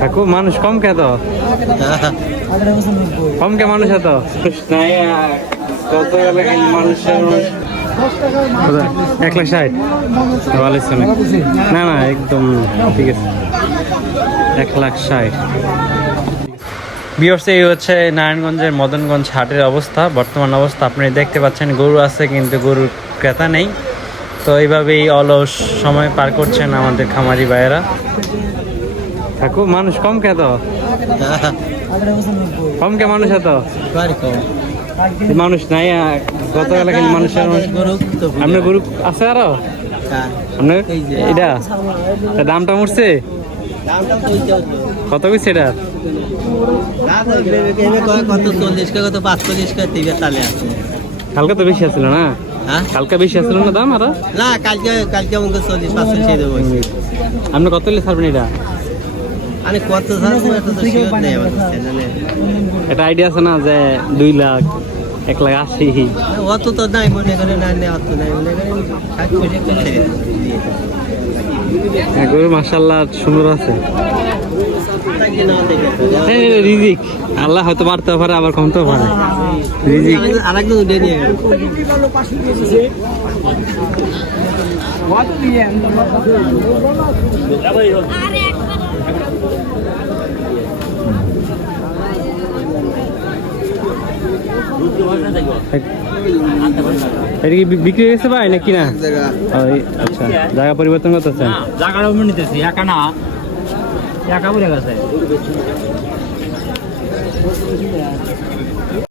কাকু মানুষ কম কে তো? কম কে মানুষ এত? নাই এক লাখ ষাট। ভালো ইসলামিক না না একদম ঠিক আছে। এক লাখ ষাট। বিয়র্স এই হচ্ছে নারায়ণগঞ্জের মদনগঞ্জ হাটের অবস্থা। বর্তমান অবস্থা আপনি দেখতে পাচ্ছেন গরু আছে কিন্তু গরুর ক্রেতা নেই। তো এইভাবেই অলস সময় পার করছেন আমাদের খামারি ভাইয়েরা। ঠাকুর মানুষ কম কে তো কম কে মানুষ এত? মানুষ নাই আহ, গত এলাকায় মানুষের আপনার গরু আছে আরও? আপনার এটা? দামটা মরছে? কত কইছে এটা কত? চল্লিশ কত? পাঁচচল্লিশ চালে আছে। কালকে তো বেশি আছিল না? হ্যাঁ? কালকে বেশি আছিল না দাম আরও? না কালকে কালকে আমাকে চল্লিশ পাঁচচল্লিশ আপনি কত ছাড়বেন এটা? আমি কত? এটা আইডিয়া আছে না যে দুই লাখ এক লাখ আশি অত তো নাই মনে করে না অত নাই মনে। হ্যাঁ, গরু মাসাল্লাহ সুন্দর আছে। হ্যাঁ, রিজিক আল্লাহ হয়তো বাড়তে পারে আবার কমতেও পারে রিজিক আরেকজন- আরেকজন উঠে নিয়ে গেল এটা কি বিক্রি হয়ে গেছে ভাই নাকি না? ওই, আচ্ছা জায়গা পরিবর্তন করতেছে। জায়গাটা আমি নিতেছি একা না। একা বুড়ে গেছে।